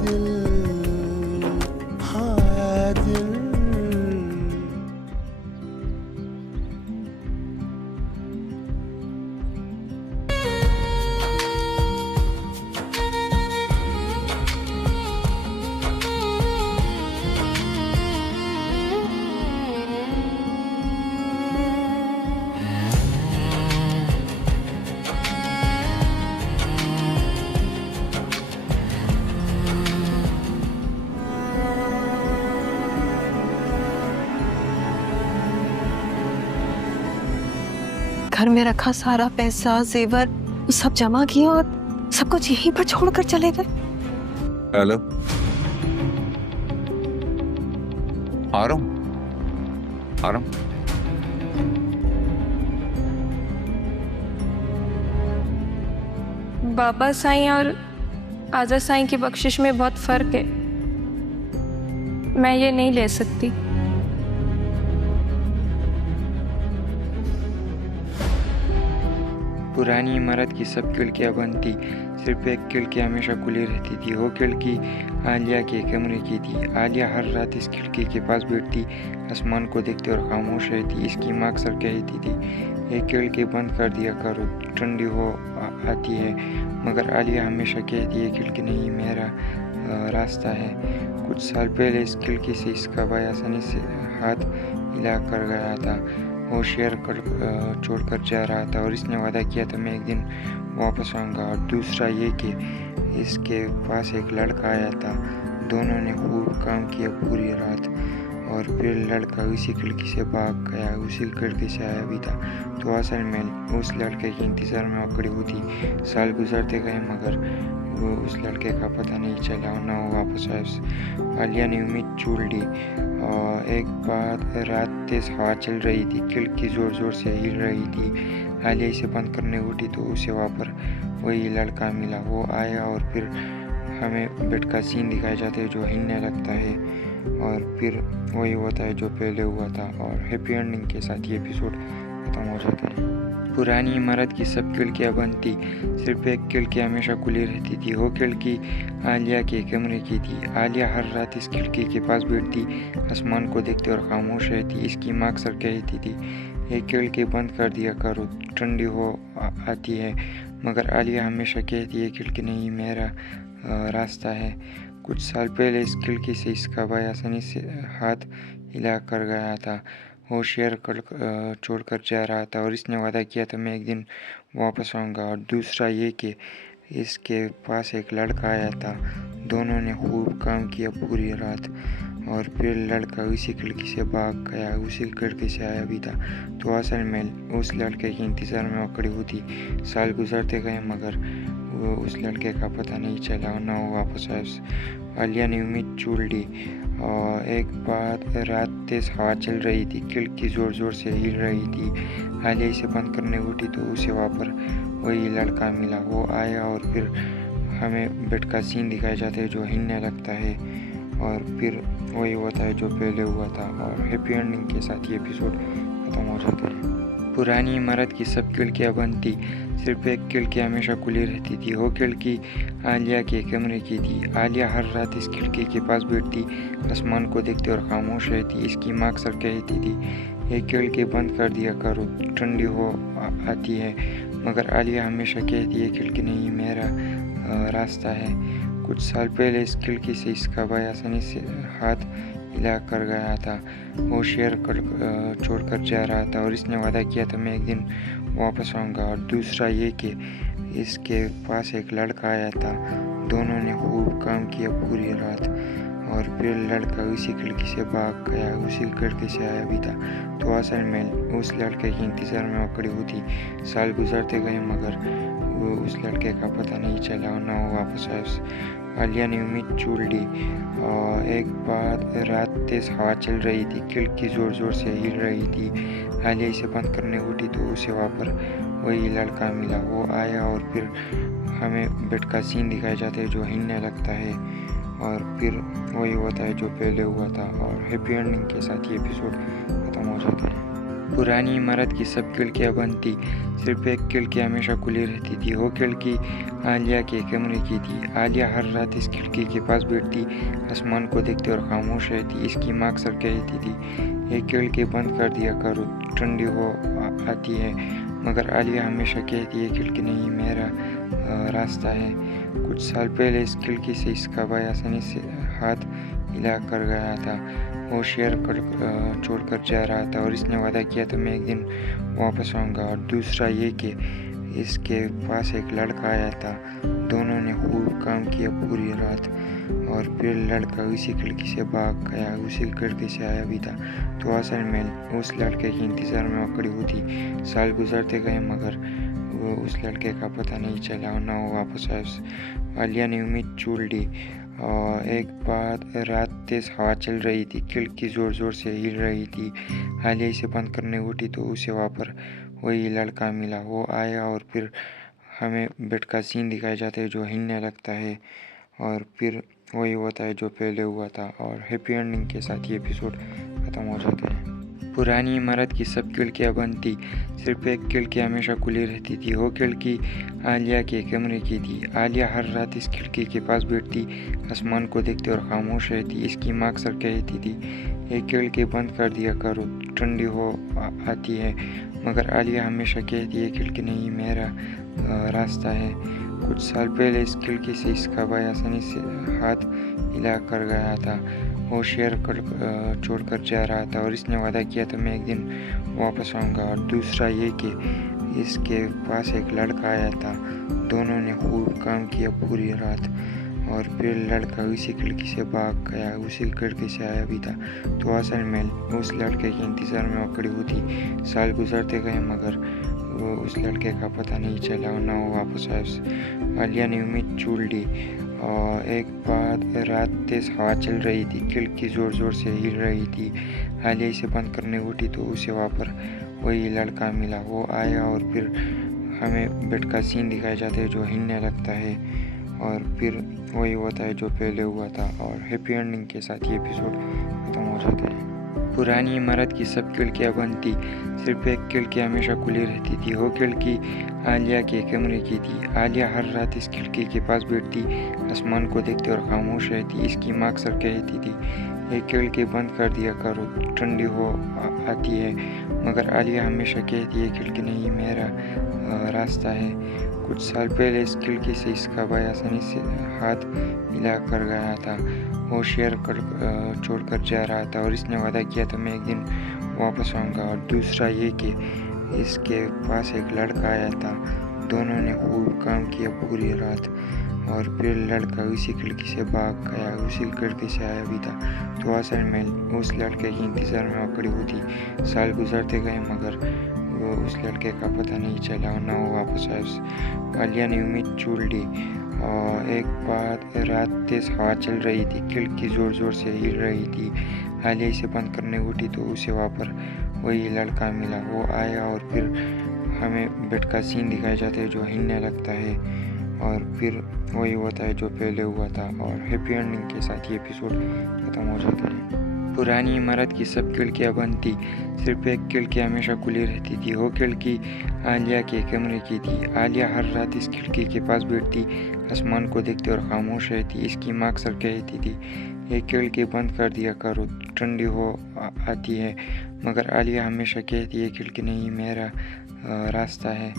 दिल, हाँ दिल। घर में रखा सारा पैसा जेवर सब जमा किया और सब कुछ यहीं पर छोड़कर चले गए। हेलो, आ रहा हूँ। बाबा साईं और आजा साईं की बख्शिश में बहुत फर्क है। मैं ये नहीं ले सकती। पुरानी इमारत की सब खिड़कियाँ बंद थी। सिर्फ एक खिड़की हमेशा खुली रहती थी। वो खिड़की आलिया के कमरे की थी। आलिया हर रात इस खिड़की के पास बैठती, आसमान को देखती और खामोश रहती। इसकी माँ अक्सर कहती थी, ये खिड़की बंद कर दिया करो, ठंडी हो आती है। मगर आलिया हमेशा कहती है, खिड़की नहीं, मेरा रास्ता है। कुछ साल पहले इस खिड़की से इसका भाई आसानी से हाथ हिला कर गया था। वो शेयर कर छोड़कर जा रहा था और इसने वादा किया था, मैं एक दिन वापस आऊँगा। और दूसरा ये कि इसके पास एक लड़का आया था। दोनों ने खूब काम किया पूरी रात और फिर लड़का उसी खिड़की से भाग गया, उसी खिड़की से आया भी था। तो असल में उस लड़के के इंतज़ार में अकड़ी हुई थी। साल गुजरते गए मगर वो उस लड़के का पता नहीं चला और ना वो वापस आया। आलिया ने उम्मीद छोड़ दी। एक बार रात तेज हवा चल रही थी, खिड़की ज़ोर ज़ोर से हिल रही थी। आलिया इसे बंद करने उठी तो उसे वहाँ पर वही लड़का मिला। वो आया और फिर हमें बेड का सीन दिखाए जाते हैं जो हिलने लगता है और फिर वही होता है जो पहले हुआ था और हैप्पी एंडिंग के साथ ये एपिसोड खत्म हो जाता है। पुरानी इमारत की सब खिड़कियाँ बंद थी। सिर्फ एक खिड़की हमेशा खुली रहती थी। वो खिड़की आलिया के कमरे की थी। आलिया हर रात इस खिड़की के पास बैठती, आसमान को देखती और खामोश रहती। इसकी माँ अक्सर कहती थी, ये खिड़की बंद कर दिया करो, ठंडी हो आती है। मगर आलिया हमेशा कहती है, खिड़की नहीं, मेरा रास्ता है। कुछ साल पहले इस खिड़की से इसका भाई आसानी से हाथ हिला कर गया था। वो शेयर कर छोड़कर जा रहा था और इसने वादा किया था, मैं एक दिन वापस आऊँगा। और दूसरा ये कि इसके पास एक लड़का आया था। दोनों ने खूब काम किया पूरी रात और फिर लड़का उसी खिड़की से भाग गया, उसी खिड़की से आया भी था। तो असल में उस लड़के के इंतज़ार में अकड़ी हुई थी। साल गुजरते गए मगर वो उस लड़के का पता नहीं चला और ना वो वापस आया। आलिया ने उम्मीद छोड़ दी। एक बार रात तेज हवा चल रही थी, खिड़की ज़ोर ज़ोर से हिल रही थी। आलिया इसे बंद करने उठी तो उसे वहाँ पर वही लड़का मिला। वो आया और फिर हमें बेड का सीन दिखाए जाते हैं जो हिलने लगता है और फिर वही होता है जो पहले हुआ था और हैप्पी एंडिंग के साथ ये एपिसोड खत्म हो जाता है। पुरानी इमारत की सब खिड़कियाँ बंद थी। सिर्फ एक खिड़की हमेशा खुली रहती थी। वो खिड़की आलिया के कमरे की थी। आलिया हर रात इस खिड़की के पास बैठती, आसमान को देखती और खामोश रहती। इसकी माँ अक्सर कहती थी, ये खिड़की बंद कर दिया करो, ठंडी हो आती है। मगर आलिया हमेशा कहती है, खिड़की नहीं, मेरा रास्ता है। कुछ साल पहले इस खिड़की से इसका भाई आसानी से हाथ हिला कर गया था। वो शेयर कर छोड़कर जा रहा था और इसने वादा किया था, मैं एक दिन वापस आऊँगा। और दूसरा ये कि इसके पास एक लड़का आया था। दोनों ने खूब काम किया पूरी रात और फिर लड़का उसी खिड़की से भाग गया, उसी खिड़की से आया भी था। तो असल में उस लड़के के इंतज़ार में अकड़ी हुई थी। साल गुजरते गए मगर वो उस लड़के का पता नहीं चला और ना वो वापस आया। आलिया ने उम्मीद छोड़ दी। एक बार रात तेज हवा चल रही थी, खिड़की ज़ोर ज़ोर से हिल रही थी। आलिया इसे बंद करने उठी तो उसे वहाँ पर वही लड़का मिला। वो आया और फिर हमें बेड का सीन दिखाए जाते हैं जो हिलने लगता है और फिर वही होता है जो पहले हुआ था और हैप्पी एंडिंग के साथ ये एपिसोड खत्म हो जाता है। पुरानी इमारत की सब खिड़कियां बंद थी, सिर्फ एक खिड़की हमेशा खुली रहती थी। वो खिड़की आलिया के कमरे की थी। आलिया हर रात इस खिड़की के पास बैठती, आसमान को देखती और खामोश रहती। इसकी माँ अक्सर कहती थी, ये खिड़की बंद कर दिया करो, ठंडी हो आती है। मगर आलिया हमेशा कहती है, खिड़की नहीं, मेरा रास्ता है। कुछ साल पहले इस खिड़की से इसका भाई आसानी से हाथ हिला कर गया था। वो शेयर कर छोड़कर जा रहा था और इसने वादा किया था मैं एक दिन वापस आऊँगा। और दूसरा ये कि इसके पास एक लड़का आया था। दोनों ने खूब काम किया पूरी रात और फिर लड़का उसी खिड़की से भाग गया, उसी खिड़की से आया भी था। तो असल में उस लड़के के इंतज़ार में वो खड़ी हुई थी। साल गुजरते गए मगर वो उस लड़के का पता नहीं चला और ना वो वापस आया। आलिया ने उम्मीद छोड़ दी। एक बार रात तेज़ हवा चल रही थी, खिड़की ज़ोर ज़ोर से हिल रही थी। आलिया इसे बंद करने उठी तो उसे वहाँ पर वही लड़का मिला। वो आया और फिर हमें बेड का सीन दिखाया जाता है जो हिलने लगता है और फिर वही होता है जो पहले हुआ था और हैप्पी एंडिंग के साथ ये एपिसोड ख़त्म हो जाता है। पुरानी इमारत की सब खिड़कियां बंद थी, सिर्फ एक खिड़की हमेशा खुली रहती थी। वो खिड़की आलिया के कमरे की थी। आलिया हर रात इस खिड़की के पास बैठती, आसमान को देखती और खामोश रहती। इसकी माँ अक्सर कहती थी, ये खिड़की बंद कर दिया करो, ठंडी हो आती है। मगर आलिया हमेशा कहती है, खिड़की नहीं, मेरा रास्ता है। कुछ साल पहले इस खिड़की से इसका भाई आसानी से हाथ हिला कर गया था। वो शेयर कर छोड़कर जा रहा था और इसने वादा किया था मैं एक दिन वापस आऊँगा। और दूसरा ये कि इसके पास एक लड़का आया था। दोनों ने खूब काम किया पूरी रात और फिर लड़का उसी खिड़की से भाग गया, उसी खिड़की से आया भी था। तो असल में उस लड़के के इंतज़ार में वो खड़ी हुई थी। साल गुजरते गए मगर वो उस लड़के का पता नहीं चला और ना वो वापस आया। आलिया ने उम्मीद छोड़ दी। एक बार रात तेज़ हवा चल रही थी, खिड़की ज़ोर ज़ोर से हिल रही थी। आलिया इसे बंद करने उठी तो उसे वहाँ पर वही लड़का मिला। वो आया और फिर हमें बेड का सीन दिखाया जाता है जो हिलने लगता है और फिर वही होता है जो पहले हुआ था और हैप्पी एंडिंग के साथ ये एपिसोड ख़त्म हो जाता है। पुरानी इमारत की सब खिड़कियां बंद थी, सिर्फ एक खिड़की हमेशा खुली रहती थी। वो खिड़की आलिया के कमरे की थी। आलिया हर रात इस खिड़की के पास बैठती, आसमान को देखती और खामोश रहती। इसकी माँ अक्सर कहती थी, ये खिड़की बंद कर दिया करो, ठंडी हो आती है। मगर आलिया हमेशा कहती है, खिड़की नहीं, मेरा रास्ता है। कुछ साल पहले इस खिड़की से इसका भाई आसानी से हाथ हिला कर गया था। वो शेयर कर छोड़कर जा रहा था और इसने वादा किया था मैं एक दिन वापस आऊँगा। और दूसरा ये कि इसके पास एक लड़का आया था। दोनों ने खूब काम किया पूरी रात और फिर लड़का उसी खिड़की से भाग गया, उसी खिड़की से आया भी था। तो असल में उस लड़के के इंतज़ार में वो खड़ी हुई थी। साल गुजरते गए मगर वो उस लड़के का पता नहीं चला और ना वो वापस आया। आलिया ने उम्मीद छोड़ दी। एक बार रात तेज़ हवा चल रही थी, खिड़की ज़ोर ज़ोर से हिल रही थी। आलिया इसे बंद करने उठी तो उसे वहाँ पर वही लड़का मिला। वो आया और फिर हमें बेड का सीन दिखाया जाता है जो हिलने लगता है और फिर वही होता है जो पहले हुआ था और हैप्पी एंडिंग के साथ ये एपिसोड ख़त्म हो जाता है। पुरानी इमारत की सब खिड़कियां बंद थी, सिर्फ एक खिड़की हमेशा खुली रहती थी। वो खिड़की आलिया के कमरे की थी। आलिया हर रात इस खिड़की के पास बैठती, आसमान को देखती और खामोश रहती। इसकी माँ अक्सर कहती थी, ये खिड़की बंद कर दिया करो, ठंडी हो आती है। मगर आलिया हमेशा कहती है, खिड़की नहीं, मेरा रास्ता है।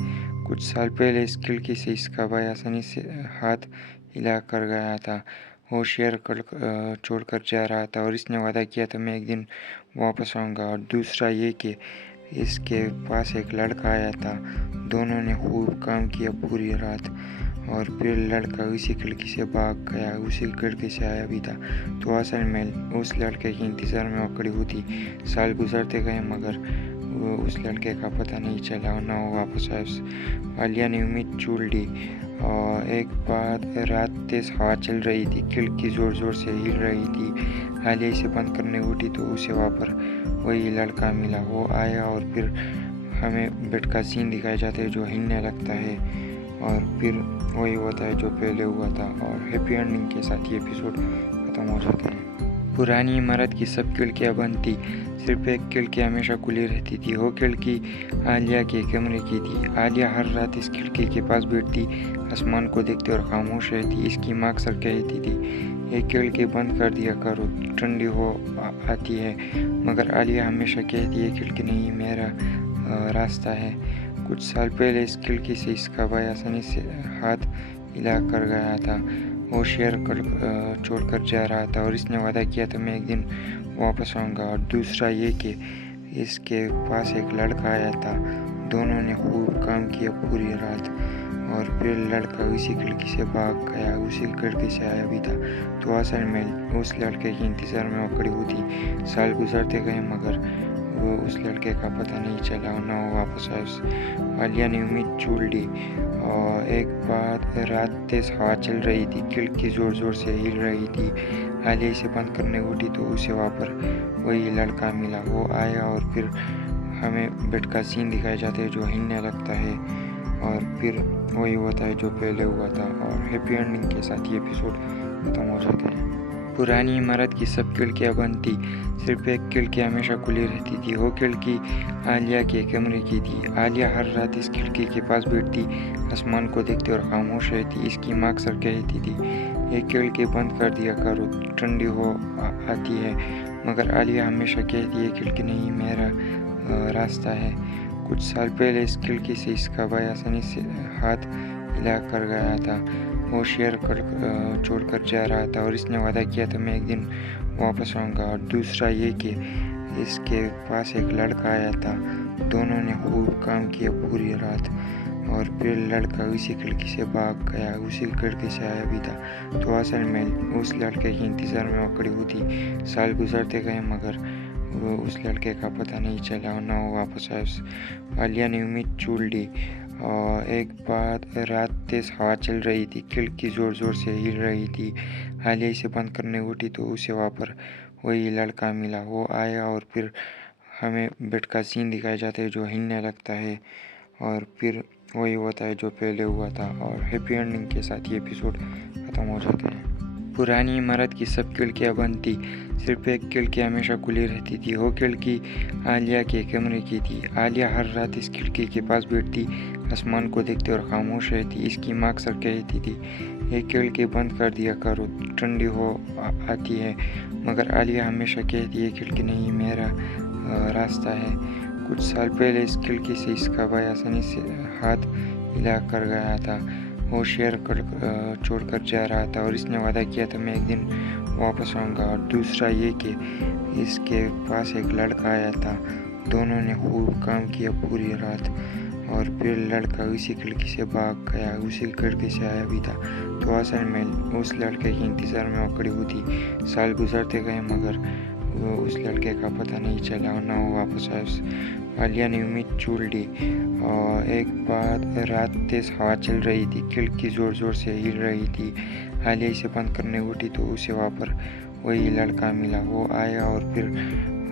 कुछ साल पहले इस खिड़की से इसका भाई आसानी से हाथ हिला कर गया था। वो शेयर कर छोड़कर जा रहा था और इसने वादा किया था मैं एक दिन वापस आऊँगा। और दूसरा ये कि इसके पास एक लड़का आया था। दोनों ने खूब काम किया पूरी रात और फिर लड़का उसी खिड़की से भाग गया, उसी खिड़की से आया भी था। तो असल में उस लड़के के इंतज़ार में वो खड़ी हुई थी। साल गुजरते गए मगर वो उस लड़के का पता नहीं चला और ना वो वापस आया। आलिया ने उम्मीद छोड़ दी। एक बार रात तेज़ हवा चल रही थी, खिड़की ज़ोर ज़ोर से हिल रही थी। आलिया इसे बंद करने उठी तो उसे वहाँ पर वही लड़का मिला। वो आया और फिर हमें बेड का सीन दिखाया जाता है जो हिलने लगता है और फिर वही होता है जो पहले हुआ था और हैप्पी एंडिंग के साथ ये एपिसोड ख़त्म हो जाता है। पुरानी इमारत की सब खिड़कियां बंद थी, सिर्फ एक खिड़की हमेशा खुली रहती थी। वो खिड़की आलिया के कमरे की थी। आलिया हर रात इस खिड़की के पास बैठती, आसमान को देखती और खामोश रहती। इसकी माँ अक्सर कहती थी, एक खिड़की बंद कर दिया करो, ठंडी हो आती है। मगर आलिया हमेशा कहती है, खिड़की नहीं, मेरा रास्ता है। कुछ साल पहले इस खिड़की से इसका भाई आसानी से हाथ हिला कर गया था। वो शेयर छोड़कर जा रहा था और इसने वादा किया था, मैं एक दिन वापस आऊँगा। और दूसरा ये कि इसके पास एक लड़का आया था। दोनों ने खूब काम किया पूरी रात और फिर लड़का उसी खिड़की से भाग गया, उसी खिड़की से आया भी था। तो असल में उस लड़के के इंतज़ार में वो खड़ी हुई थी। साल गुजरते गए मगर वो उस लड़के का पता नहीं चला और ना वो वापस आया। आलिया ने उम्मीद छोड़ दी और एक बार रात तेज हवा चल रही थी, खिड़की ज़ोर ज़ोर से हिल रही थी। आलिया इसे बंद करने उठी तो उसे वहाँ पर वही लड़का मिला। वो आया और फिर हमें बेड का सीन दिखाए जाते हैं जो हिलने लगता है और फिर वही होता है जो पहले हुआ था और हैप्पी एंडिंग के साथ ये एपिसोड खत्म हो जाता है। पुरानी इमारत की सब खिड़कियां बंद थी, सिर्फ एक खिड़की हमेशा खुली रहती थी। वो खिड़की आलिया के कमरे की थी। आलिया हर रात इस खिड़की के पास बैठती, आसमान को देखती और खामोश रहती। इसकी माँ अक्सर कहती थी, एक खिड़की बंद कर दिया करो, ठंडी हो आती है। मगर आलिया हमेशा कहती है, खिड़की नहीं, मेरा रास्ता है। कुछ साल पहले इस खिड़की से इसका भाई आसानी से हाथ हिला कर गया था। वो शेयर छोड़कर जा रहा था और इसने वादा किया था, मैं एक दिन वापस आऊँगा। और दूसरा ये कि इसके पास एक लड़का आया था। दोनों ने खूब काम किया पूरी रात और फिर लड़का उसी खिड़की से भाग गया, उसी खिड़की से आया भी था। तो असल में उस लड़के के इंतज़ार में वो खड़ी हुई थी। साल गुजरते गए मगर वो उस लड़के का पता नहीं चला और ना वो वापस आया। आलिया ने उम्मीद छोड़ दी और एक बार रात तेज हवा चल रही थी, खिड़की ज़ोर ज़ोर से हिल रही थी। आलिया इसे बंद करने उठी तो उसे वहाँ पर वही लड़का मिला। वो आया और फिर हमें बेड का सीन दिखाए जाते हैं जो हिलने लगता है और फिर वही होता है जो पहले हुआ था और हैप्पी एंडिंग के साथ ये एपिसोड खत्म हो जाता है। पुरानी इमारत की सब खिड़कियां बंद थी, सिर्फ एक खिड़की हमेशा खुली रहती थी। वो खिड़की आलिया के कमरे की थी। आलिया हर रात इस खिड़की के पास बैठती, आसमान को देखती और खामोश रहती। इसकी माँ अक्सर कहती थी, एक खिड़की बंद कर दिया करो, ठंडी हो आती है। मगर आलिया हमेशा कहती है, खिड़की नहीं, मेरा रास्ता है। कुछ साल पहले इस खिड़की से इसका भाई आसानी से हाथ हिला कर गया था। वो शेयर छोड़कर जा रहा था और इसने वादा किया था, मैं एक दिन वापस आऊँगा। और दूसरा ये कि इसके पास एक लड़का आया था। दोनों ने खूब काम किया पूरी रात और फिर लड़का उसी खिड़की से भाग गया, उसी खिड़की से आया भी था। तो असल में उस लड़के के इंतज़ार में वो खड़ी हुई थी। साल गुजरते गए मगर वो उस लड़के का पता नहीं चला और ना वो वापस आया। आलिया ने उम्मीद छोड़ दी और एक बार रात तेज हवा चल रही थी, खिड़की ज़ोर ज़ोर से हिल रही थी। आलिया इसे बंद करने उठी तो उसे वहाँ पर वही लड़का मिला। वो आया और फिर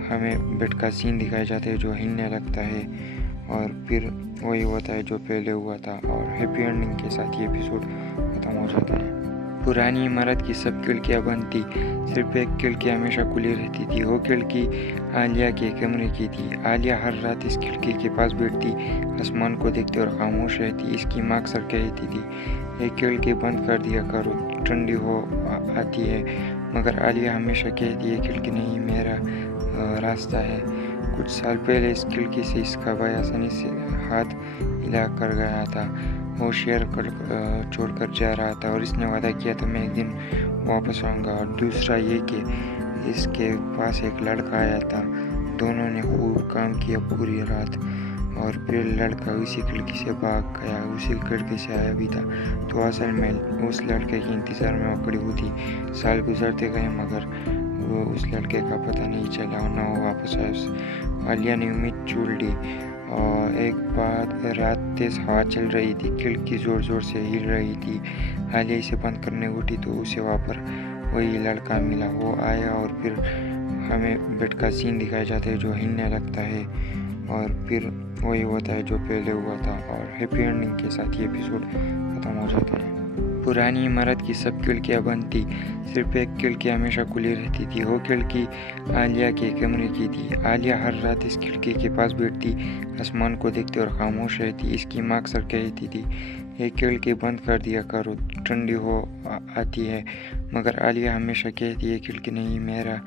हमें बेड का सीन दिखाए जाते हैं जो हिलने लगता है और फिर वही होता है जो पहले हुआ था और हैप्पी एंडिंग के साथ ये एपिसोड खत्म हो जाता है। पुरानी इमारत की सब खिड़कियां बंद थी, सिर्फ एक खिड़की हमेशा खुली रहती थी। वो खिड़की आलिया के कमरे की थी। आलिया हर रात इस खिड़की के पास बैठती, आसमान को देखती और खामोश रहती। इसकी माँ अक्सर कहती थी, एक खिड़की बंद कर दिया करो, ठंडी हो आती है। मगर आलिया हमेशा कहती है, खिड़की नहीं, मेरा रास्ता है। कुछ साल पहले इस खिड़की से इसका भाई आसानी से हाथ हिला कर गया था। वो शेयर छोड़कर जा रहा था और इसने वादा किया था, मैं एक दिन वापस आऊँगा। और दूसरा ये कि इसके पास एक लड़का आया था। दोनों ने खूब काम किया पूरी रात और फिर लड़का उसी खिड़की से भाग गया, उसी खिड़की से आया भी था। तो असल में उस लड़के के इंतज़ार में वो खड़ी हुई थी। साल गुजरते गए मगर वो उस लड़के का पता नहीं चला और ना वो वापस आया। आलिया ने उम्मीद छोड़ दी और एक बार रात तेज हवा चल रही थी, खिड़की ज़ोर ज़ोर से हिल रही थी। आलिया इसे बंद करने उठी तो उसे वहाँ पर वही लड़का मिला। वो आया और फिर हमें बेड का सीन दिखाए जाते हैं जो हिलने लगता है और फिर वही होता है जो पहले हुआ था और हैप्पी एंडिंग के साथ ये एपिसोड खत्म हो जाता है। पुरानी इमारत की सब खिड़कियां बंद थी, सिर्फ एक खिड़की हमेशा खुली रहती थी। वो खिड़की आलिया के कमरे की थी। आलिया हर रात इस खिड़की के पास बैठती, आसमान को देखती और खामोश रहती। इसकी माँ अक्सर कहती थी, ये खिड़की बंद कर दिया करो, ठंडी हो आती है। मगर आलिया हमेशा कहती, ये खिड़की नहीं, मेरा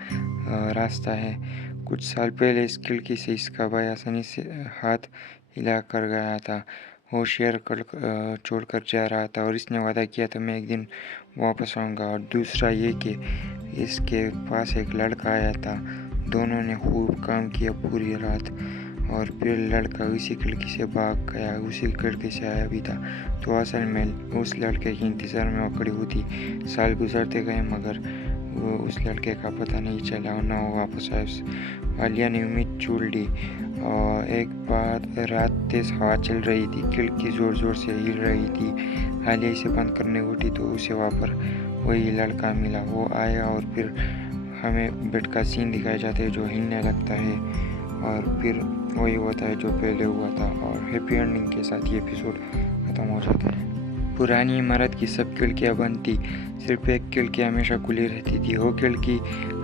रास्ता है। कुछ साल पहले इस खिड़की से इसका भाई आसानी से हाथ हिला कर गया था। वो शेर छोड़कर जा रहा था और इसने वादा किया था, मैं एक दिन वापस आऊँगा। और दूसरा ये कि इसके पास एक लड़का आया था। दोनों ने खूब काम किया पूरी रात और फिर लड़का उसी खिड़की से भाग गया, उसी खिड़की से आया भी था। तो असल में उस लड़के के इंतज़ार में वो खड़ी हुई थी। साल गुजरते गए मगर वो उस लड़के का पता नहीं चला और ना वो वापस आया। आलिया ने उम्मीद छोड़ दी। एक बार रात तेज़ हवा चल रही थी, खिड़की ज़ोर ज़ोर से हिल रही थी। आलिया इसे बंद करने उठी तो उसे वहाँ पर वही लड़का मिला। वो आया और फिर हमें बेड का सीन दिखाया जाता है जो हिलने लगता है और फिर वही होता है जो पहले हुआ था। और हैप्पी एंडिंग के साथ ये एपिसोड ख़त्म हो जाता है। पुरानी इमारत की सब खिड़कियां बंद थी, सिर्फ एक खिड़की हमेशा खुली रहती थी। वो खिड़की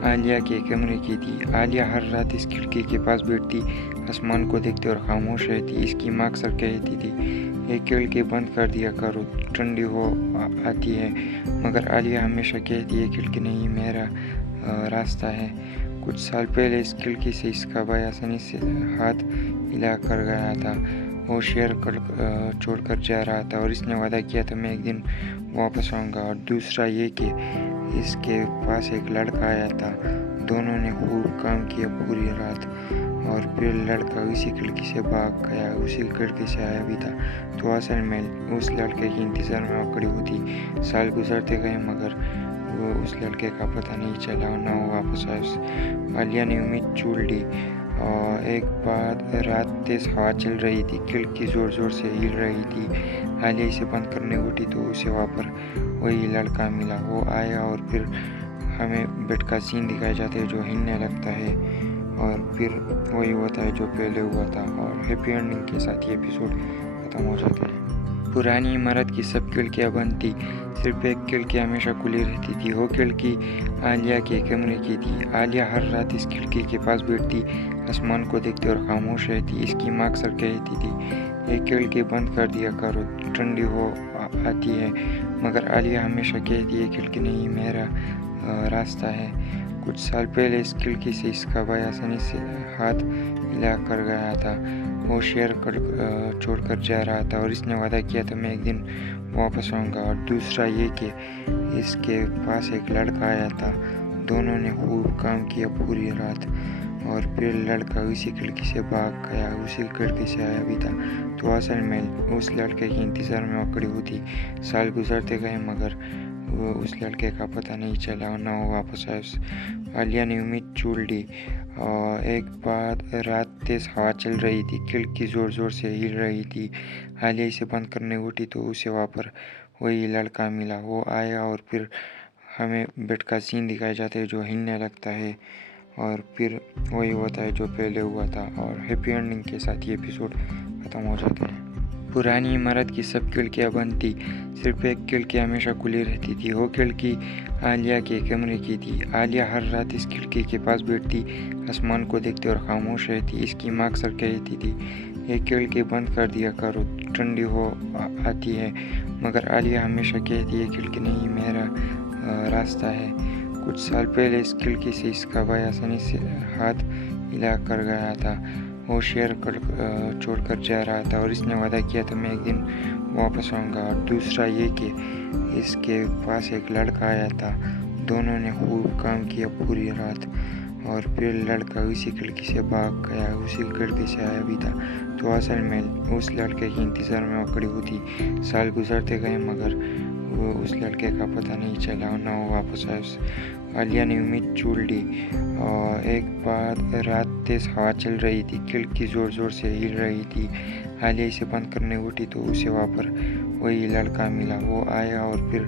आलिया के कमरे की थी। आलिया हर रात इस खिड़की के पास बैठती, आसमान को देखती और खामोश रहती। इसकी माँ अक्सर कहती थी, ये खिड़की बंद कर दिया करो, ठंडी हो आती है। मगर आलिया हमेशा कहती, ये खिड़की नहीं, मेरा रास्ता है। कुछ साल पहले इस खिड़की से इसका भाई आसानी से हाथ हिला कर गया था। वो शेर छोड़कर जा रहा था और इसने वादा किया था, मैं एक दिन वापस आऊँगा। और दूसरा ये कि इसके पास एक लड़का आया था। दोनों ने खूब काम किया पूरी रात और फिर लड़का उसी खिड़की से भाग गया, उसी खिड़की से आया भी था। तो असल में उस लड़के के इंतज़ार में वो खड़ी हुई थी। साल गुजरते गए मगर वो उस लड़के का पता नहीं चला और ना वो वापस आया। आलिया ने उम्मीद छोड़ दी। एक बार रात तेज़ हवा चल रही थी, खिड़की ज़ोर ज़ोर से हिल रही थी। आलिया इसे बंद करने उठी तो उसे वहाँ पर वही लड़का मिला। वो आया और फिर हमें बेड का सीन दिखाया जाता है जो हिलने लगता है और फिर वही होता है जो पहले हुआ था। और हैप्पी एंडिंग के साथ ये एपिसोड ख़त्म हो जाता है। पुरानी इमारत की सब खिड़कियां बंद थी, सिर्फ एक खिड़की हमेशा खुली रहती थी। वो खिड़की आलिया के कमरे की थी। आलिया हर रात इस खिड़की के पास बैठती, आसमान को देखती और खामोश रहती। इसकी माँ अक्सर कहती थी, ये खिड़की बंद कर दिया करो, ठंडी हो आती है। मगर आलिया हमेशा कहती, ये खिड़की नहीं, मेरा रास्ता है। कुछ साल पहले इस खिड़की से इसका भाई आसानी से हाथ हिला कर गया था। वो शेर छोड़कर जा रहा था और इसने वादा किया था, मैं एक दिन वापस आऊँगा। और दूसरा ये कि इसके पास एक लड़का आया था। दोनों ने खूब काम किया पूरी रात और फिर लड़का उसी खिड़की से भाग गया, उसी खिड़की से आया भी था। तो असल में उस लड़के के इंतज़ार में वो खड़ी हुई थी। साल गुजरते गए मगर वो उस लड़के का पता नहीं चला और ना वो वापस आया। आलिया ने उम्मीद छोड़ दी। एक बार रात तेज़ हवा चल रही थी, खिड़की ज़ोर ज़ोर से हिल रही थी। आलिया इसे बंद करने उठी तो उसे वहाँ पर वही लड़का मिला। वो आया और फिर हमें बेड का सीन दिखाया जाता है जो हिलने लगता है और फिर वही होता है जो पहले हुआ था। और हैप्पी एंडिंग के साथ ये एपिसोड ख़त्म हो जाता है। पुरानी इमारत की सब खिड़कियां बंद थी, सिर्फ एक खिड़की हमेशा खुली रहती थी। वो खिड़की आलिया के कमरे की थी। आलिया हर रात इस खिड़की के पास बैठती, आसमान को देखती और खामोश रहती। इसकी माँ अक्सर कहती थी, ये खिड़की बंद कर दिया करो, ठंडी हो आती है। मगर आलिया हमेशा कहती, ये खिड़की नहीं, मेरा रास्ता है। कुछ साल पहले इस खिड़की से इसका भाई आसानी से हाथ हिला कर गया था। वो शेर छोड़कर जा रहा था और इसने वादा किया था, मैं एक दिन वापस आऊँगा। और दूसरा ये कि इसके पास एक लड़का आया था। दोनों ने खूब काम किया पूरी रात और फिर लड़का उसी खिड़की से भाग गया, उसी खिड़की से आया भी था। तो असल में उस लड़के के इंतज़ार में वो खड़ी हुई थी। साल गुजरते गए मगर वो उस लड़के का पता नहीं चला और ना वो वापस आया। आलिया ने उम्मीद छोड़ दी। एक बार रात तेज़ हवा चल रही थी, खिड़की ज़ोर ज़ोर से हिल रही थी। आलिया इसे बंद करने उठी तो उसे वहाँ पर वही लड़का मिला। वो आया और फिर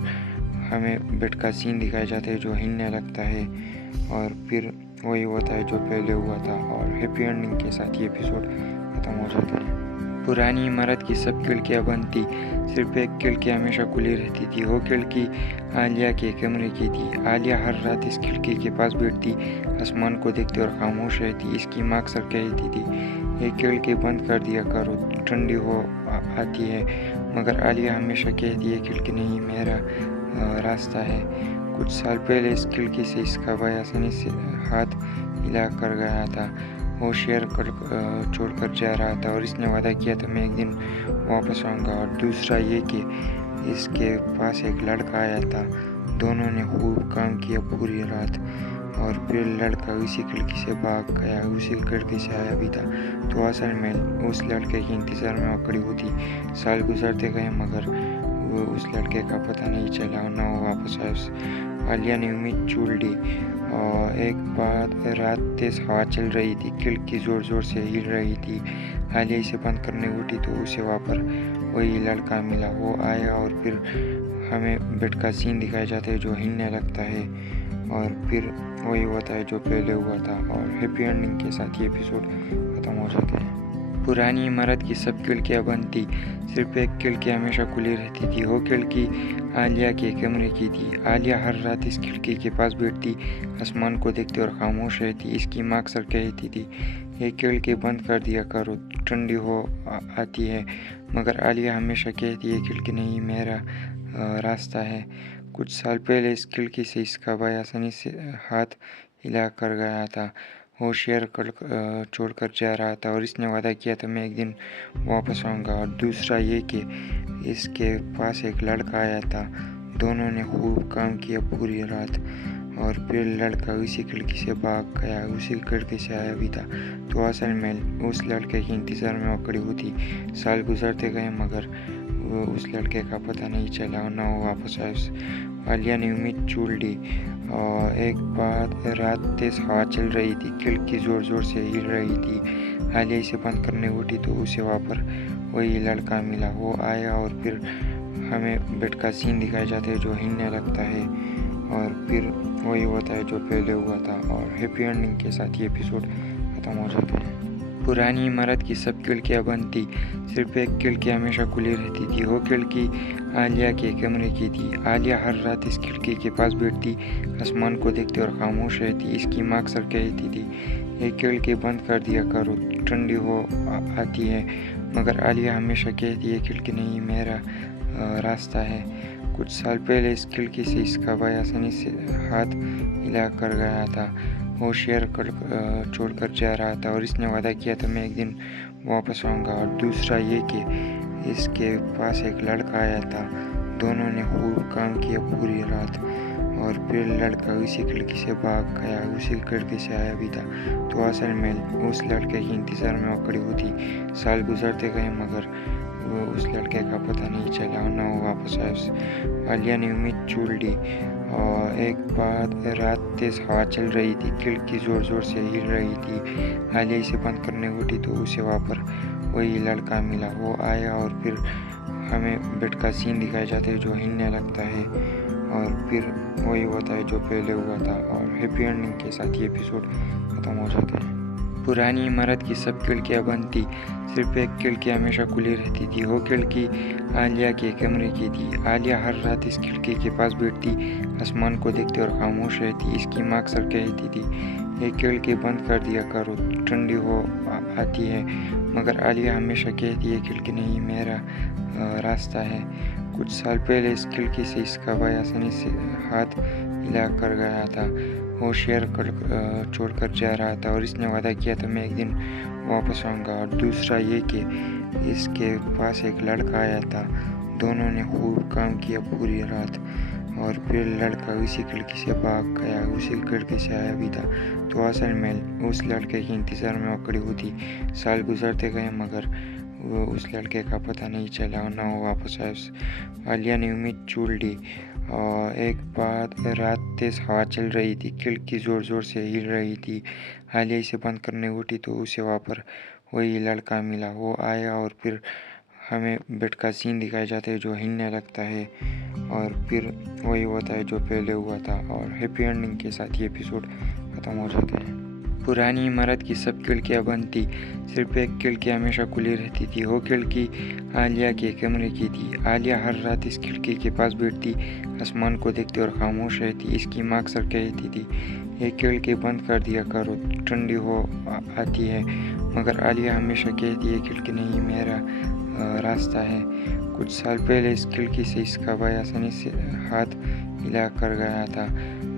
हमें बेड का सीन दिखाया जाता है जो हिलने लगता है और फिर वही होता है जो पहले हुआ था। और हैप्पी एंडिंग के साथ ये एपिसोड ख़त्म हो जाता है। पुरानी इमारत की सब खिड़कियां बंद थी, सिर्फ एक खिड़की हमेशा खुली रहती थी। वो खिड़की आलिया के कमरे की थी। आलिया हर रात इस खिड़की के पास बैठती, आसमान को देखती और खामोश रहती। इसकी माँ अक्सर कहती थी, ये खिड़की बंद कर दिया करो, ठंडी हो आती है। मगर आलिया हमेशा कहती है, खिड़की नहीं, मेरा रास्ता है। कुछ साल पहले इस खिड़की से इसका भाई आसानी से हाथ हिला कर गया था। वो शेयर छोड़कर जा रहा था और इसने वादा किया था, मैं एक दिन वापस आऊँगा। और दूसरा ये कि इसके पास एक लड़का आया था। दोनों ने खूब काम किया पूरी रात और फिर लड़का उसी खिड़की से भाग गया, उसी खिड़की से आया भी था। तो असल में उस लड़के के इंतज़ार में वो खड़ी होती। साल गुजरते गए मगर वो उस लड़के का पता नहीं चला, ना वो वापस आया। आलिया ने उम्मीद छोड़ दी। और एक बार रात तेज हवा चल रही थी, खिड़की जोर जोर से हिल रही थी। आलिया इसे बंद करने उठी तो उसे वहाँ पर वही लड़का मिला। वो आया और फिर हमें बेड का सीन दिखाया जाता है जो हिलने लगता है और फिर वही होता है जो पहले हुआ था। और हैप्पी एंडिंग के साथ ये एपिसोड खत्म हो जाता है। पुरानी इमारत की सब खिड़कियां बंद थी, सिर्फ एक खिड़की हमेशा खुली रहती थी। वो खिड़की आलिया के कमरे की थी। आलिया हर रात इस खिड़की के पास बैठती, आसमान को देखती और खामोश रहती। इसकी माँ अक्सर कहती थी, ये खिड़की बंद कर दिया करो, ठंडी हो आती है। मगर आलिया हमेशा कहती है, खिड़की नहीं, मेरा रास्ता है। कुछ साल पहले इस खिड़की से इसका भाई आसानी से हाथ हिला कर गया था। वो शेयर छोड़कर जा रहा था और इसने वादा किया था, मैं एक दिन वापस आऊँगा। और दूसरा ये कि इसके पास एक लड़का आया था। दोनों ने खूब काम किया पूरी रात और फिर लड़का उसी खिड़की से भाग गया, उसी खिड़की से आया भी था। तो असल में उस लड़के के इंतज़ार में वो खड़ी होती। साल गुजरते गए मगर वो उस लड़के का पता नहीं चला, ना वो वापस आया। आलिया ने उम्मीद छोड़ दी। और एक बार रात तेज हवा चल रही थी, खिड़की जोर जोर से हिल रही थी। आलिया इसे बंद करने उठी तो उसे वहाँ पर वही लड़का मिला। वो आया और फिर हमें बेड का सीन दिखाया जाता है जो हिलने लगता है और फिर वही होता है जो पहले हुआ था। और हैप्पी एंडिंग के साथ ये एपिसोड खत्म हो जाता है। पुरानी इमारत की सब खिड़कियां बंद थी, सिर्फ एक खिड़की हमेशा खुली रहती थी। वो खिड़की आलिया के कमरे की थी। आलिया हर रात इस खिड़की के पास बैठती, आसमान को देखती और खामोश रहती। इसकी माँ अक्सर कहती थी, ये खिड़की बंद कर दिया करो, ठंडी हो आती है। मगर आलिया हमेशा कहती है, खिड़की नहीं, मेरा रास्ता है। कुछ साल पहले इस खिड़की से इसका भाई आसानी से हाथ हिला कर गया था। वो शेयर छोड़कर जा रहा था और इसने वादा किया था, मैं एक दिन वापस आऊँगा। और दूसरा ये कि इसके पास एक लड़का आया था। दोनों ने खूब काम किया पूरी रात और फिर लड़का उसी खिड़की से भाग गया, उसी खिड़की से आया भी था। तो असल में उस लड़के के इंतज़ार में वो खड़ी होती। साल गुजरते गए मगर वो उस लड़के का पता नहीं चला, ना वो वापस आया। आलिया ने उम्मीद छोड़ दी। और एक बार रात तेज हवा चल रही थी, खिड़की जोर जोर से हिल रही थी। आलिया इसे बंद करने उठी तो उसे वहाँ पर वही लड़का मिला। वो आया और फिर हमें बेड का सीन दिखाया जाता है जो हिलने लगता है और फिर वही होता है जो पहले हुआ था। और हैप्पी एंडिंग के साथ ये एपिसोड खत्म हो जाता है। पुरानी इमारत की सब खिड़कियां बंद थी, सिर्फ एक खिड़की हमेशा खुली रहती थी। वो खिड़की आलिया के कमरे की थी। आलिया हर रात इस खिड़की के पास बैठती, आसमान को देखती और खामोश रहती। इसकी माँ अक्सर कहती थी, ये खिड़की बंद कर दिया करो, ठंडी हो आती है। मगर आलिया हमेशा कहती है, खिड़की नहीं, मेरा रास्ता है। कुछ साल पहले इस खिड़की से इसका भाई आसानी से हाथ हिला कर गया था। वो शेयर छोड़कर जा रहा था और इसने वादा किया था, मैं एक दिन वापस आऊँगा। और दूसरा ये कि इसके पास एक लड़का आया था। दोनों ने खूब काम किया पूरी रात और फिर लड़का उसी खिड़की से भाग गया, उसी खिड़की से आया भी था। तो असल में उस लड़के के इंतज़ार में वो खड़ी होती। साल गुजरते गए मगर वो उस लड़के का पता नहीं चला, ना वो वापस आया। आलिया ने उम्मीद छोड़ दी। और एक बार रात तेज हवा चल रही थी, खिड़की जोर जोर से हिल रही थी। आलिया इसे बंद करने उठी तो उसे वहाँ पर वही लड़का मिला। वो आया और फिर हमें बेड का सीन दिखाया जाता है जो हिलने लगता है और फिर वही होता है जो पहले हुआ था। और हैप्पी एंडिंग के साथ ये एपिसोड खत्म हो जाता है। पुरानी इमारत की सब खिड़कियां बंद थी, सिर्फ एक खिड़की हमेशा खुली रहती थी। वो खिड़की आलिया के कमरे की थी। आलिया हर रात इस खिड़की के पास बैठती, आसमान को देखती और खामोश रहती। इसकी माँ अक्सर कहती थी, ये खिड़की बंद कर दिया करो, ठंडी हो आती है। मगर आलिया हमेशा कहती, ये खिड़की नहीं, मेरा रास्ता है। कुछ साल पहले इस खिड़की से इसका भाई आसानी से हाथ हिला कर गया था।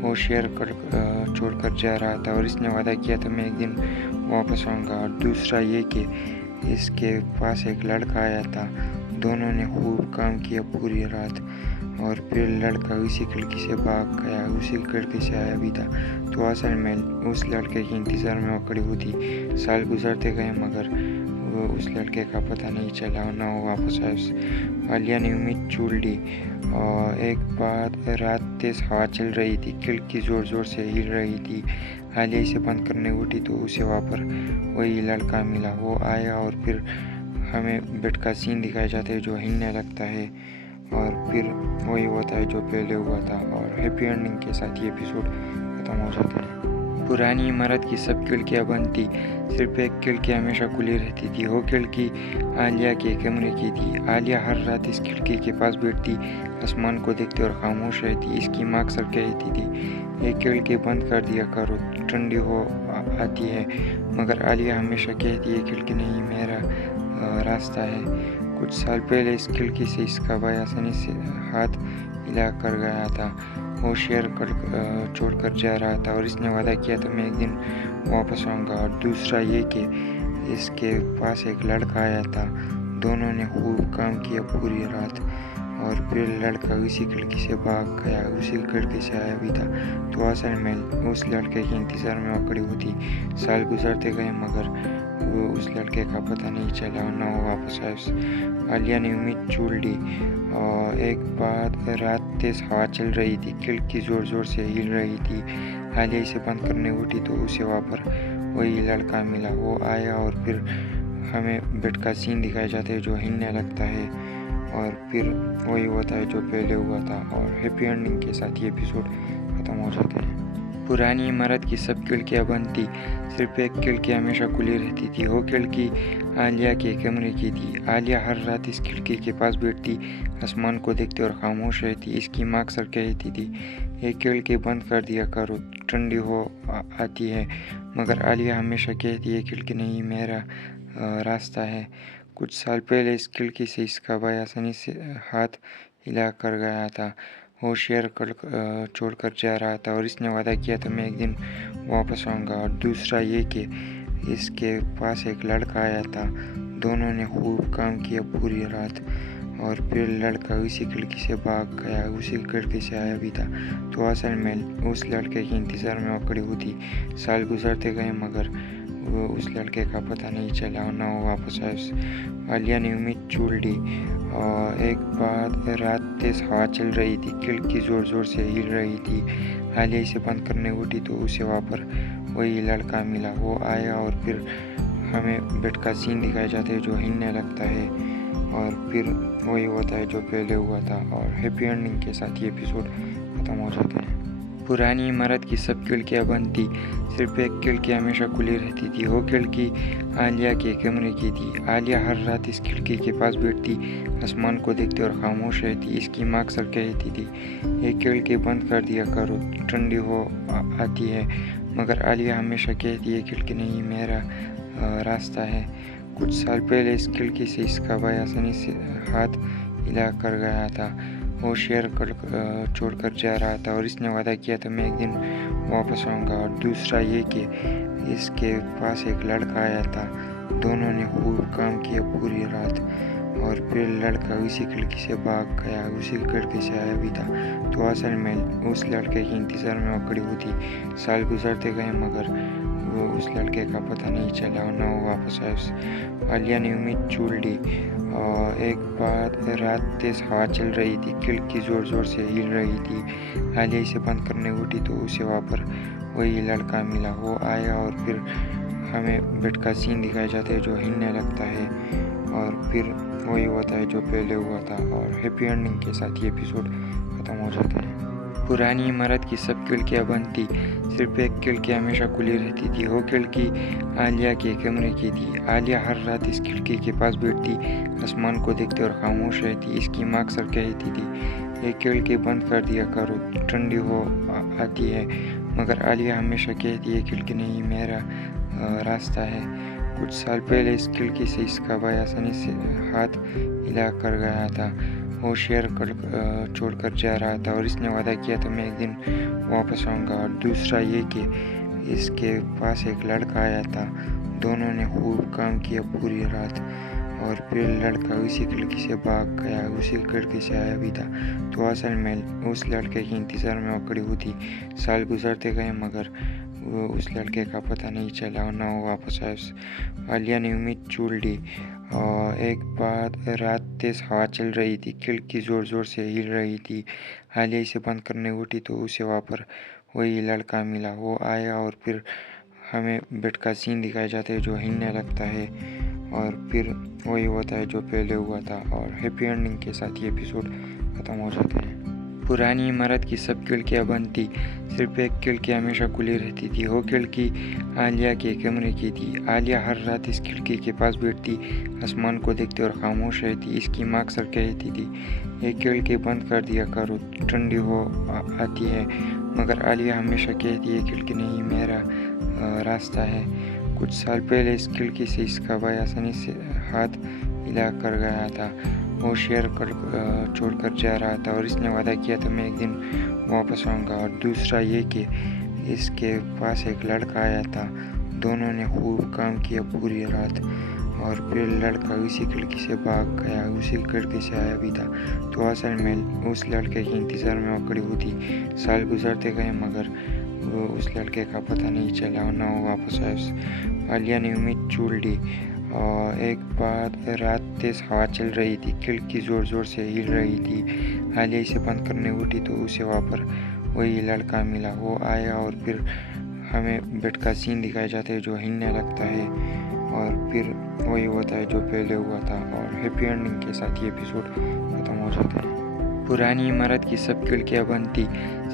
वो शेयर कर छोड़कर जा रहा था और इसने वादा किया था, मैं एक दिन वापस आऊँगा। और दूसरा ये कि इसके पास एक लड़का आया था। दोनों ने खूब काम किया पूरी रात और फिर लड़का उसी खिड़की से भाग गया, उसी खिड़की से आया भी था। तो असल में उस लड़के के इंतज़ार में वो खड़ी हुई थी। साल गुजरते गए मगर वो उस लड़के का पता नहीं चला, ना वो वापस आया। आलिया ने उम्मीद छोड़ दी। और एक बार रात तेज़ हवा चल रही थी, खिड़की ज़ोर ज़ोर से हिल रही थी। आलिया इसे बंद करने उठी तो उसे वहाँ पर वही लड़का मिला। वो आया और फिर हमें बेड का सीन दिखाया जाता है जो हिलने लगता है और फिर वही होता है जो पहले हुआ था। और हैप्पी एंडिंग के साथ ये एपिसोड ख़त्म हो जाता है। पुरानी इमारत की सब खिड़कियां बंद थी, सिर्फ एक खिड़की हमेशा खुली रहती थी। वो खिड़की आलिया के कमरे की थी। आलिया हर रात इस खिड़की के पास बैठती, आसमान को देखती और खामोश रहती। इसकी माँ अक्सर कहती थी, ये खिड़की बंद कर दिया करो, ठंडी हो आती है। मगर आलिया हमेशा कहती, ये खिड़की नहीं, मेरा रास्ता है। कुछ साल पहले इस खिड़की से इसका भाई आसानी से हाथ हिला कर गया था। वो शेयर कर छोड़कर जा रहा था और इसने वादा किया था, मैं एक दिन वापस आऊँगा। और दूसरा ये कि इसके पास एक लड़का आया था। दोनों ने खूब काम किया पूरी रात और फिर लड़का उसी खिड़की से भाग गया, उसी खिड़की से आया भी था। तो असल में उस लड़के के इंतज़ार में वो खड़ी हुई थी। साल गुजरते गए मगर वो उस लड़के का पता नहीं चला, ना वो वापस आया। आलिया ने उम्मीद छोड़ दी। और एक बार रात तेज़ हवा चल रही थी, खिड़की ज़ोर ज़ोर से हिल रही थी। आलिया इसे बंद करने उठी तो उसे वहाँ पर वही लड़का मिला। वो आया और फिर हमें बेड का सीन दिखाया जाता है जो हिलने लगता है और फिर वही होता है जो पहले हुआ था। और हैप्पी एंडिंग के साथ ये एपिसोड ख़त्म हो जाता है। पुरानी इमारत की सब खिड़कियां बंद थी, सिर्फ एक खिड़की हमेशा खुली रहती थी। वो खिड़की आलिया के कमरे की थी। आलिया हर रात इस खिड़की के पास बैठती, आसमान को देखती और खामोश रहती। इसकी माँ अक्सर कहती थी, ये खिड़की बंद कर दिया करो, ठंडी हो आती है। मगर आलिया हमेशा कहती, ये खिड़की नहीं, मेरा रास्ता है। कुछ साल पहले इस खिड़की से इसका भाई आसानी से हाथ हिला कर गया था। वो शेयर कर छोड़कर जा रहा था और इसने वादा किया था, मैं एक दिन वापस आऊँगा। और दूसरा ये कि इसके पास एक लड़का आया था। दोनों ने खूब काम किया पूरी रात और फिर लड़का उसी खिड़की से भाग गया, उसी खिड़की से आया भी था। तो असल में उस लड़के के इंतज़ार में वो खड़ी हुई थी। साल गुजरते गए मगर वो उस लड़के का पता नहीं चला, ना वो वापस आया। आलिया ने उम्मीद छोड़ दी। और एक बार रात तेज़ हवा चल रही थी, खिड़की ज़ोर ज़ोर से हिल रही थी। आलिया इसे बंद करने उठी तो उसे वहाँ पर वही लड़का मिला। वो आया और फिर हमें बेड का सीन दिखाया जाता है जो हिलने लगता है और फिर वही होता है जो पहले हुआ था। और हैप्पी एंडिंग के साथ ये एपिसोड ख़त्म हो जाता है। पुरानी इमारत की सब खिड़कियां बंद थी, सिर्फ एक खिड़की हमेशा खुली रहती थी। वो खिड़की आलिया के कमरे की थी। आलिया हर रात इस खिड़की के पास बैठती, आसमान को देखती और खामोश रहती। इसकी माँ अक्सर कहती थी, ये खिड़की बंद कर दिया करो, ठंडी हो आती है। मगर आलिया हमेशा कहती, ये खिड़की नहीं, मेरा रास्ता है। कुछ साल पहले इस खिड़की से इसका भाई आसानी से हाथ हिला कर गया था। वो शेयर कर छोड़कर जा रहा था और इसने वादा किया था, मैं एक दिन वापस आऊँगा। और दूसरा ये कि इसके पास एक लड़का आया था। दोनों ने खूब काम किया पूरी रात और फिर लड़का उसी खिड़की से भाग गया, उसी खिड़की से आया भी था। तो असल में उस लड़के के इंतज़ार में वो खड़ी हुई थी। साल गुजरते गए मगर वो उस लड़के का पता नहीं चला, ना वो वापस आया। आलिया ने उम्मीद छोड़ दी। और एक बार रात तेज़ हवा चल रही थी, खिड़की ज़ोर ज़ोर से हिल रही थी। आलिया इसे बंद करने उठी तो उसे वहाँ पर वही लड़का मिला। वो आया और फिर हमें बेड का सीन दिखाया जाता है जो हिलने लगता है और फिर वही होता है जो पहले हुआ था। और हैप्पी एंडिंग के साथ ये एपिसोड ख़त्म हो जाता है। पुरानी इमारत की सब खिड़कियां बंद थी, सिर्फ एक खिड़की हमेशा खुली रहती थी। वो खिड़की आलिया के कमरे की थी। आलिया हर रात इस खिड़की के पास बैठती, आसमान को देखती और खामोश रहती। इसकी माँ अक्सर कहती थी, ये खिड़की बंद कर दिया करो, ठंडी हो आती है। मगर आलिया हमेशा कहती है, खिड़की नहीं, मेरा रास्ता है। कुछ साल पहले इस खिड़की से इसका भाई आसानी से हाथ हिला कर गया था। वो शेयर छोड़कर जा रहा था और इसने वादा किया था, मैं एक दिन वापस आऊँगा। और दूसरा ये कि इसके पास एक लड़का आया था। दोनों ने खूब काम किया पूरी रात और फिर लड़का उसी खिड़की से भाग गया, उसी खिड़की से आया भी था। तो असल में उस लड़के के इंतज़ार में वो खड़ी हुई थी। साल गुजरते गए मगर वो उस लड़के का पता नहीं चला और ना वो वापस आया। आलिया ने उम्मीद छोड़ दी। और एक बार रात तेज़ हवा चल रही थी, खिड़की ज़ोर ज़ोर से हिल रही थी। आलिया इसे बंद करने उठी तो उसे वहाँ पर वही लड़का मिला। वो आया और फिर हमें बेड का सीन दिखाए जाते हैं जो हिलने लगता है और फिर वही होता है जो पहले हुआ था। और हैप्पी एंडिंग के साथ ये एपिसोड ख़त्म हो जाता है। पुरानी इमारत की सब खिड़कियां बंद थी, सिर्फ एक खिड़की हमेशा खुली रहती थी। वो खिड़की आलिया के कमरे की थी। आलिया हर रात इस खिड़की के पास बैठती, आसमान को देखती और खामोश रहती। इसकी माँ अक्सर कहती थी, ये खिड़की बंद कर दिया करो, ठंडी हो आती है। मगर आलिया हमेशा कहती है, खिड़की नहीं, मेरा रास्ता है। कुछ साल पहले इस खिड़की से इसका भाई आसानी से हाथ हिला कर गया था। वो शेयर छोड़कर जा रहा था और इसने वादा किया था, मैं एक दिन वापस आऊँगा। और दूसरा ये कि इसके पास एक लड़का आया था। दोनों ने खूब काम किया पूरी रात और फिर लड़का उसी खिड़की से भाग गया, उसी खिड़की से आया भी था। तो असल में उस लड़के के इंतज़ार में वो खड़ी हुई थी। साल गुजरते गए मगर वो उस लड़के का पता नहीं चला और ना वो वापस आया। आलिया ने उम्मीद छोड़ दी। और एक बार रात तेज़ हवा चल रही थी, खिड़की ज़ोर ज़ोर से हिल रही थी। आलिया इसे बंद करने उठी तो उसे वहाँ पर वही लड़का मिला। वो आया और फिर हमें बेड का सीन दिखाए जाते हैं जो हिलने लगता है और फिर वही होता है जो पहले हुआ था। और हैप्पी एंडिंग के साथ ये एपिसोड ख़त्म हो जाता है। पुरानी इमारत की सब खिड़कियां बंद थी,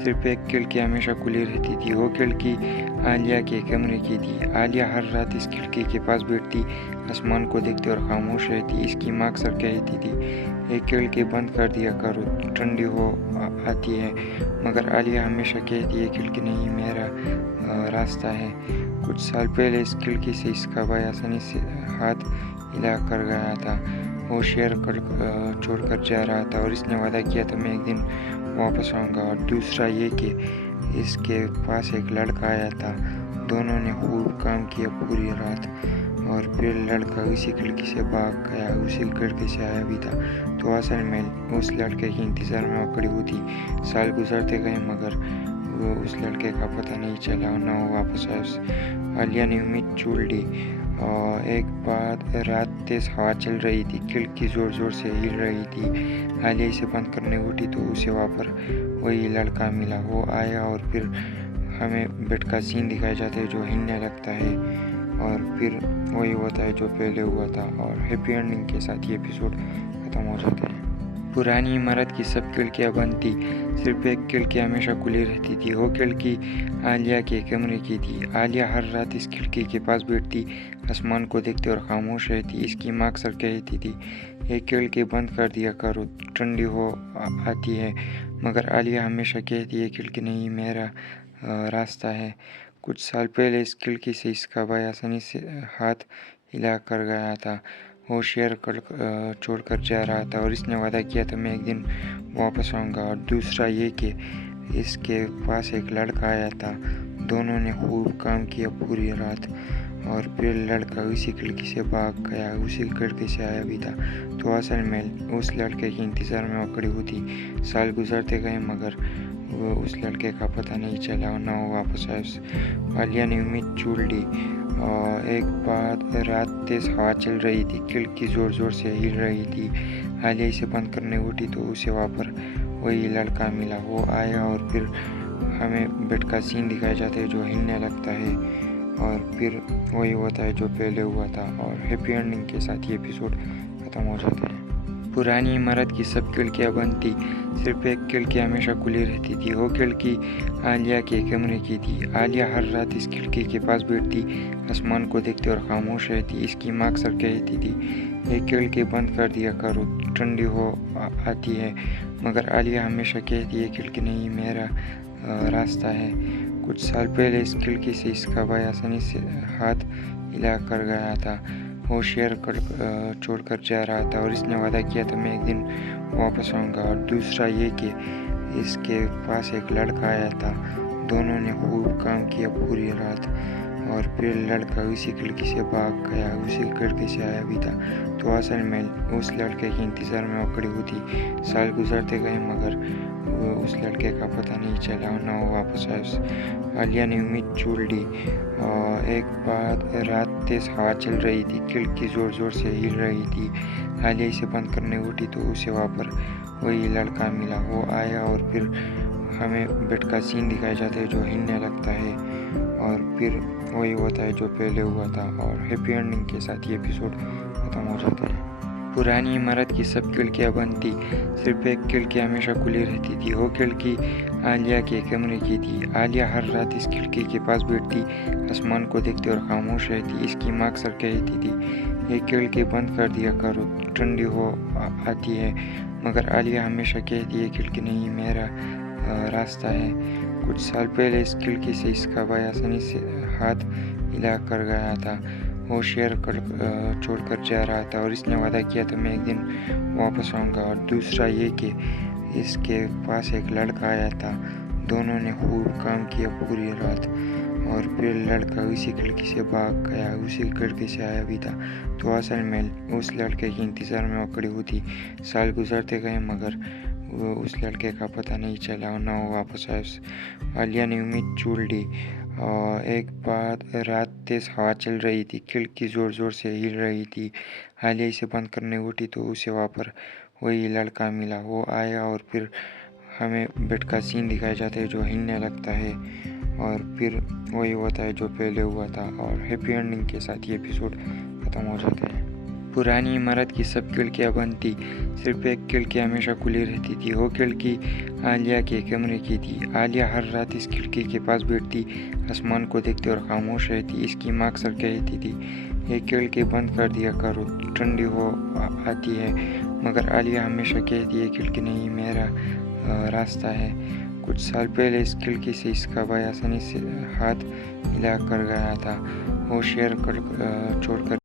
सिर्फ एक खिड़की हमेशा खुली रहती थी। वो खिड़की आलिया के कमरे की थी। आलिया हर रात इस खिड़की के पास बैठती, आसमान को देखती और खामोश रहती। इसकी माँ अक्सर कहती थी, एक खिड़की बंद कर दिया करो, ठंडी हो आती है। मगर आलिया हमेशा कहती है, खिड़की नहीं, मेरा रास्ता है। कुछ साल पहले इस खिड़की से इसका भाई आसानी से हाथ हिला कर गया था। वो शेयर छोड़कर जा रहा था और इसने वादा किया था, मैं एक दिन वापस आऊँगा। और दूसरा ये कि इसके पास एक लड़का आया था। दोनों ने खूब काम किया पूरी रात और फिर लड़का उसी खिड़की से भाग गया, उसी खिड़की से आया भी था। तो असल में उस लड़के के इंतज़ार में वो खड़ी हुई थी। साल गुजरते गए मगर वो उस लड़के का पता नहीं चला और ना वो वापस आया। आलिया ने उम्मीद छोड़ दी। और एक बार रात तेज़ हवा चल रही थी, खिड़की ज़ोर ज़ोर से हिल रही थी। आलिया इसे बंद करने उठी तो उसे वहाँ पर वही लड़का मिला। वो आया और फिर हमें बेड का सीन दिखाए जाते हैं जो हिलने लगता है और फिर वही होता है जो पहले हुआ था। और हैप्पी एंडिंग के साथ ये एपिसोड ख़त्म हो जाता है। पुरानी इमारत की सब खिड़कियां बंद थी, सिर्फ एक खिड़की हमेशा खुली रहती थी। वो खिड़की आलिया के कमरे की थी। आलिया हर रात इस खिड़की के पास बैठती, आसमान को देखती और खामोश रहती। इसकी माँ अक्सर कहती थी, एक खिड़की बंद कर दिया करो, ठंडी हो आती है। मगर आलिया हमेशा कहती है, खिड़की नहीं, मेरा रास्ता है। कुछ साल पहले इस खिड़की से इसका भाई आसानी से हाथ हिला कर गया था। वो शेयर छोड़कर जा रहा था और इसने वादा किया था, मैं एक दिन वापस आऊँगा। और दूसरा ये कि इसके पास एक लड़का आया था। दोनों ने खूब काम किया पूरी रात और फिर लड़का उसी खिड़की से भाग गया, उसी खिड़की से आया भी था। तो असल में उस लड़के के इंतज़ार में वो खड़ी हुई थी। साल गुजरते गए मगर वो उस लड़के का पता नहीं चला और ना वो वापस आया। आलिया ने उम्मीद छोड़ दी। और एक बार रात तेज़ हवा चल रही थी, खिड़की ज़ोर ज़ोर से हिल रही थी। आलिया इसे बंद करने उठी तो उसे वहाँ पर वही लड़का मिला। वो आया और फिर हमें बेड का सीन दिखाए जाते हैं जो हिलने लगता है और फिर वही होता है जो पहले हुआ था। और हैप्पी एंडिंग के साथ ये एपिसोड ख़त्म हो जाता है। पुरानी इमारत की सब खिड़कियां बंद थी, सिर्फ एक खिड़की हमेशा खुली रहती थी। वो खिड़की आलिया के कमरे की थी। आलिया हर रात इस खिड़की के पास बैठती, आसमान को देखती और खामोश रहती। इसकी माँ अक्सर कहती थी, ये खिड़की बंद कर दिया करो, ठंडी हो आती है। मगर आलिया हमेशा कहती, ये खिड़की नहीं, मेरा रास्ता है। कुछ साल पहले इस खिड़की से इसका भाई आसानी से हाथ हिला कर गया था। वो शेयर छोड़कर जा रहा था और इसने वादा किया था, मैं एक दिन वापस आऊँगा। और दूसरा ये कि इसके पास एक लड़का आया था। दोनों ने खूब काम किया पूरी रात और फिर लड़का उसी खिड़की से भाग गया, उसी खिड़की से आया भी था। तो असल में उस लड़के के इंतज़ार में वो खड़ी हुई थी। साल गुजरते गए मगर उस लड़के का पता नहीं चला, ना वो वापस आया। आलिया ने उम्मीद छोड़ दी। एक बार रात तेज हवा चल रही थी, खिड़की ज़ोर ज़ोर से हिल रही थी। आलिया इसे बंद करने उठी तो उसे वहाँ पर वही लड़का मिला। वो आया और फिर हमें बेड का सीन दिखाया जाता है जो हिलने लगता है और फिर वही होता है जो पहले हुआ था। और हैप्पी एंडिंग के साथ ये एपिसोड ख़त्म हो जाता है। पुरानी इमारत की सब खिड़कियां बंद थी, सिर्फ एक खिड़की हमेशा खुली रहती थी। वो खिड़की आलिया के कमरे की थी। आलिया हर रात इस खिड़की के पास बैठती, आसमान को देखती और खामोश रहती। इसकी माँ अक्सर कहती थी, ये खिड़की बंद कर दिया करो, ठंडी हो आती है। मगर आलिया हमेशा कहती, ये खिड़की नहीं, मेरा रास्ता है। कुछ साल पहले इस खिड़की से इसका भाई आसानी से हाथ हिला कर गया था। वो शेयर छोड़कर जा रहा था और इसने वादा किया था, मैं एक दिन वापस आऊँगा। और दूसरा ये कि इसके पास एक लड़का आया था। दोनों ने खूब काम किया पूरी रात और फिर लड़का उसी खिड़की से भाग गया, उसी खिड़की से आया भी था। तो असल में उस लड़के के इंतज़ार में वो खड़ी हुई थी। साल गुजरते गए मगर उस लड़के का पता नहीं चला, ना वो वापस आया। आलिया ने उम्मीद छोड़ दी। एक बार रात तेज हवा चल रही थी, खिड़की ज़ोर ज़ोर से हिल रही थी। आलिया इसे बंद करने उठी तो उसे वहाँ पर वही लड़का मिला। वो आया और फिर हमें बेड का सीन दिखाया जाता है जो हिलने लगता है और फिर वही होता है जो पहले हुआ था। और हैप्पी एंडिंग के साथ ये एपिसोड ख़त्म हो जाता है। पुरानी इमारत की सब खिड़कियां बंद थी, सिर्फ एक खिड़की हमेशा खुली रहती थी। वो खिड़की आलिया के कमरे की थी। आलिया हर रात इस खिड़की के पास बैठती, आसमान को देखती और खामोश रहती। इसकी माँ अक्सर कहती थी, ये खिड़की बंद कर दिया करो, ठंडी हो आती है। मगर आलिया हमेशा कहती, ये खिड़की नहीं, मेरा रास्ता है। कुछ साल पहले इस खिड़की से इसका भाई आसानी से हाथ हिला कर गया था। वो शेयर छोड़कर